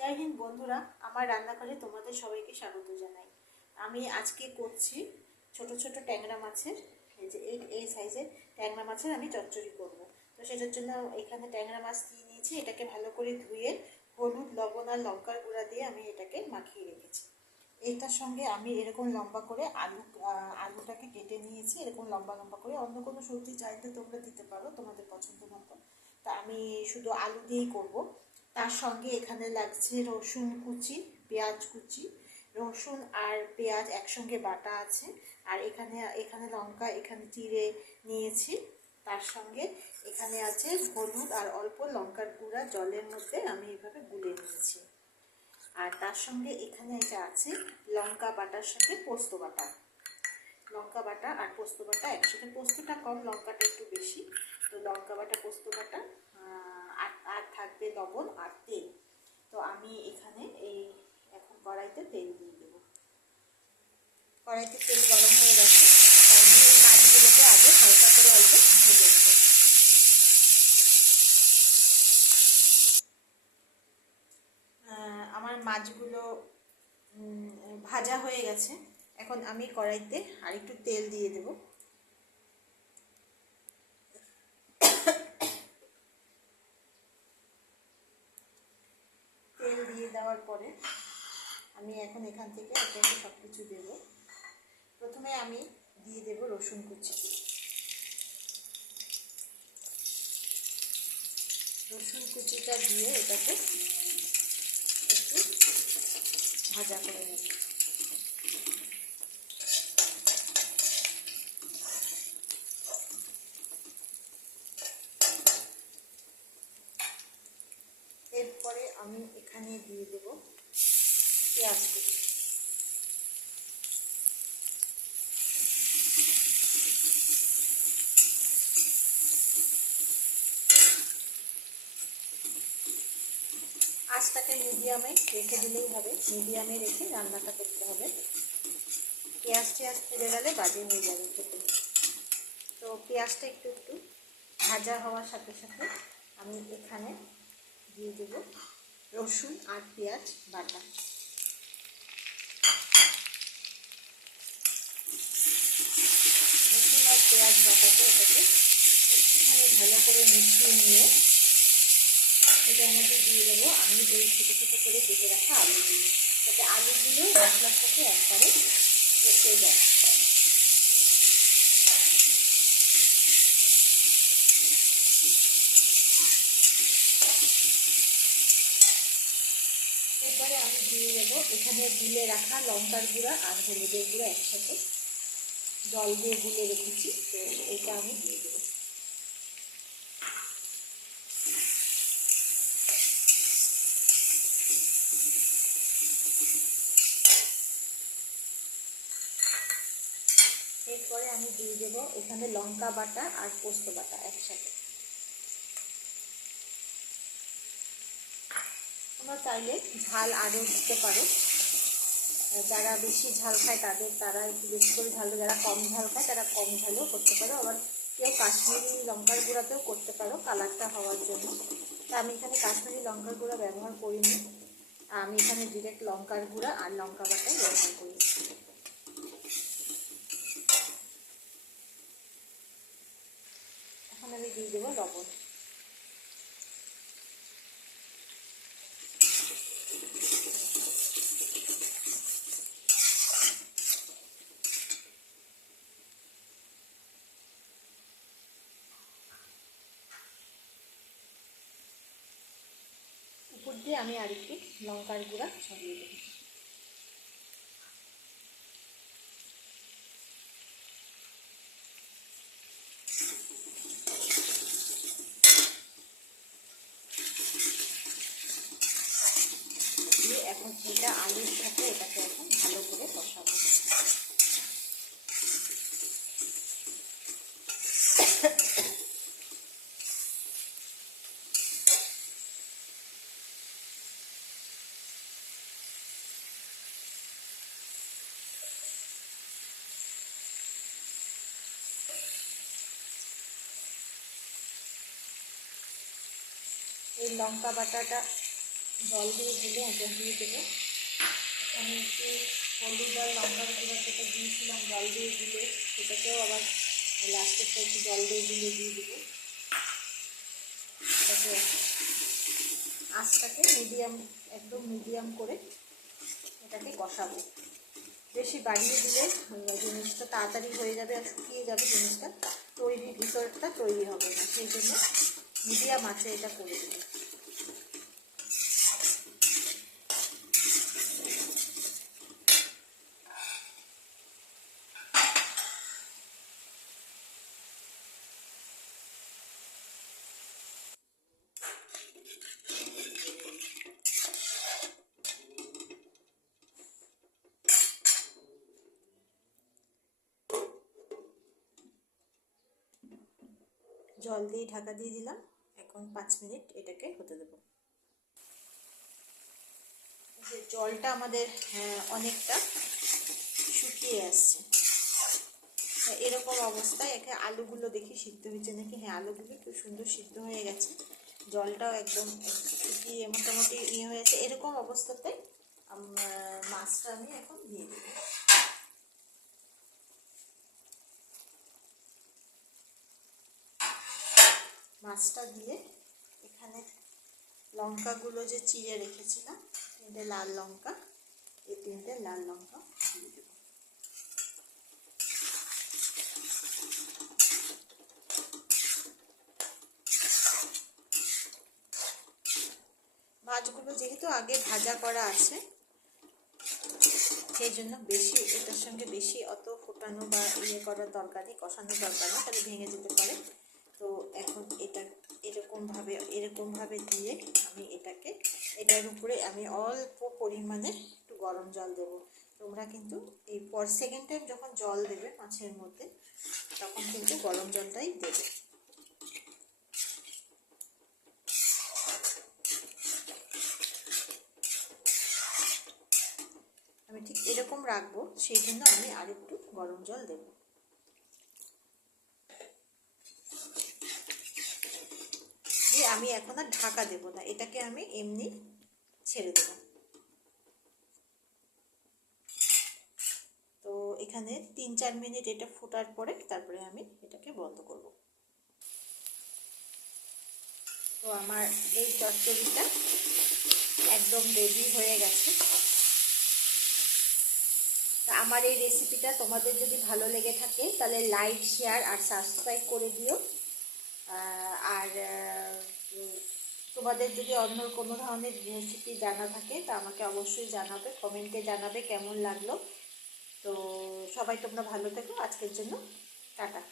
জয় হিন্দ বন্ধুরা, আমার রান্নাঘরে তোমাদের সবাইকে স্বাগত জানাই। আমি আজকে করছি ছোট ছোট ট্যাংরা মাছের, এই যে এই সাইজের ট্যাংরা মাছের আমি চচ্চড়ি করব। তো সেটার জন্য এখানে ট্যাংরা মাছ দিয়ে নিয়েছি, এটাকে ভালো করে ধুয়ে হলুদ, লবণ আর লঙ্কার গুঁড়া দিয়ে আমি এটাকে মাখিয়ে রেখেছি। এইটার সঙ্গে আমি এরকম লম্বা করে আলুটাকে কেটে নিয়েছি, এরকম লম্বা লম্বা করে। অন্য কোনো সবজি চাইলে তোমরা দিতে পারো তোমাদের পছন্দ মতো, তা আমি শুধু আলু দিয়েই করব। তার সঙ্গে এখানে লাগছে রসুন কুচি, পেঁয়াজ কুচি। রসুন আর পেঁয়াজ একসঙ্গে বাটা আছে, আর এখানে এখানে লঙ্কা এখানে চিড়ে নিয়েছি। তার সঙ্গে এখানে আছে হলুদ আর অল্প লঙ্কার গুঁড়া জলের মধ্যে আমি এইভাবে গুলে নিয়েছি। আর তার সঙ্গে এখানে এটা আছে লঙ্কা বাটার সাথে পোস্ত বাটা। লঙ্কা বাটা আর পোস্ত বাটা একসাথে, পোস্তটা কম, লঙ্কাটা একটু বেশি। তো লঙ্কা বাটা, পোস্ত বাটা, আর থাকবে লবণ আর তেল। তো আমি এখানে এখন কড়াইতে তেল দিয়ে দেবো। কড়াইতে তেল গরম হয়ে গেছে, আমি এই মাছগুলোকে আগে হালকা করে অল্প ভেজে নেব। আমার মাছগুলো ভাজা হয়ে গেছে। এখন আমি কড়াইতে আর একটু তেল দিয়ে দেব। তেল দিয়ে দেওয়ার পরে আমি এখন এখান থেকে একে একে সব কিছু দেবো। প্রথমে আমি দিয়ে দেব রসুন কুচি। রসুন কুচিটা দিয়ে এটাকে একটু ভাজা করে নেব। এরপরে আমি এখানে দিয়ে দেব পেঁয়াজ কুচি। আঁচটাকে মিডিয়ামে রেখে দিলেই হবে, মিডিয়ামে রেখে রান্নাটা করতে হবে। পেঁয়াজ পুড়ে গেলে বাজে হয়ে যাবে খেতে। তো পেঁয়াজটা একটু একটু ভাজা হওয়ার সাথে সাথে আমি এখানে দিয়ে দেব রসুন আর পেঁয়াজ বাটা। রসুন আর পেঁয়াজ বাটাকে এটাকে একটুখানি ভালো করে মিশিয়ে নিয়ে এটার মধ্যে দিয়ে দেবো আমি এই ছোটো ছোটো করে কেটে রাখা আলুগুলো, যাতে আলুগুলো মশলার সাথে একবারে কষে যায়। এরপরে আমি দিয়ে দেবো এখানে গুলে রাখা লঙ্কার গুঁড়া আর হলুদের গুঁড়া একসাথে জল দিয়ে গুলে রেখেছি, তো এটা আমি দিয়ে দেবো। এরপরে আমি দিয়ে দেবো এখানে লঙ্কা বাটা আর পোস্ত বাটা একসাথে। তোমরা চাইলে ঝাল আরও দিতে পারো, যারা বেশি ঝাল খায় তারা একটু বেশি করে ঝাল, যারা কম ঝাল খায় তারা কম ঝালও করতে পারো। আবার কেউ কাশ্মীরি লঙ্কার গুঁড়াতেও করতে পারো কালারটা হওয়ার জন্য। তা আমি এখানে কাশ্মীরি লঙ্কার গুঁড়া ব্যবহার করিনি, আমি এখানে ডিরেক্ট লঙ্কার গুঁড়া আর লঙ্কা বাটাই ব্যবহার করেছি। এখন আমি দিয়ে দেবো লবণ। উপর দিয়ে আমি আর একটু লঙ্কার গুঁড়া ছড়িয়ে দেবো। দিয়ে এখন এটা আলুর সাথে এটাকে এখন ভালো করে কষাবো। এই লঙ্কা বাটাটা জল দিয়ে গুলে ওটা দিয়ে দেবো। এখানে একটু হলুদ আর লঙ্কার গুঁড়ো যেটা দিয়েছিলাম জল দিয়ে গুলে, সেটাকেও আবার লাস্টের একটু জল দিয়ে গুলে দিয়ে দেবো। এটাকে আঁচটাকে মিডিয়াম, একদম মিডিয়াম করে এটাকে কষাবো। বেশি বাড়িয়ে দিলে জিনিসটা তাড়াতাড়ি হয়ে যাবে আর শুকিয়ে যাবে, জিনিসটা ভিতরটা তৈরি হবে না, সেই জন্য মিডিয়াম আছে এটা করে দেবো। জল দিয়ে ঢাকা দিয়ে দিলাম। এখন 5 মিনিট এটাকে হতে দেবো। যে জলটা আমাদের অনেকটা শুকিয়ে আসছে, এরকম অবস্থায় এখানে আলুগুলো দেখি সিদ্ধ হয়েছে নাকি। হ্যাঁ, আলুগুলো খুব সুন্দর সিদ্ধ হয়ে গেছে, জলটাও একদম শুকিয়ে মোটামুটি হয়েছে। এরকম অবস্থাতে মাছটা আমি এখন দিয়ে দেব। মাছটা দিয়ে এখানে লঙ্কাগুলো যে চিড়ে রেখেছিলাম, 3টে লাল লঙ্কা, এই 3টে লাল লঙ্কা দিয়ে দেব। মাছগুলো যেহেতু আগে ভাজা করা আছে, সেই জন্য বেশি এটার সঙ্গে বেশি অত ফোটানো বা করার দরকার নেই, কষানোর দরকার নেই, তাহলে ভেঙে যেতে পারে। তো এখন এটা এরকমভাবে দিয়ে আমি এটার উপরে আমি অল্প পরিমাণে একটু গরম জল দেবো। তোমরা কিন্তু এই সেকেন্ড টাইম যখন জল দেবে মাছের মধ্যে, তখন কিন্তু গরম জলটাই দেবে। আমি ঠিক এরকম রাখবো, সেই জন্য আমি আরেকটু গরম জল দেব। দিয়ে আমি এখন আর ঢাকা দেবো না, এটাকে আমি এমনি ছেড়ে দেবো। তো এখানে 3-4 মিনিট এটা ফোটার পরে তারপরে আমি এটাকে বন্ধ করব। তো আমার এই চচ্চড়িটা একদম রেডি হয়ে গেছে। আমার এই রেসিপিটা তোমাদের যদি ভালো লেগে থাকে তাহলে লাইক, শেয়ার আর সাবস্ক্রাইব করে দিও। আর তোমাদের যদি অন্য কোনো ধরনের রেসিপি জানা থাকে তা আমাকে অবশ্যই জানাবে, কমেন্টে জানাবে কেমন লাগলো। তো সবাই তোমরা ভালো থেকো, আজকের জন্য টাটা।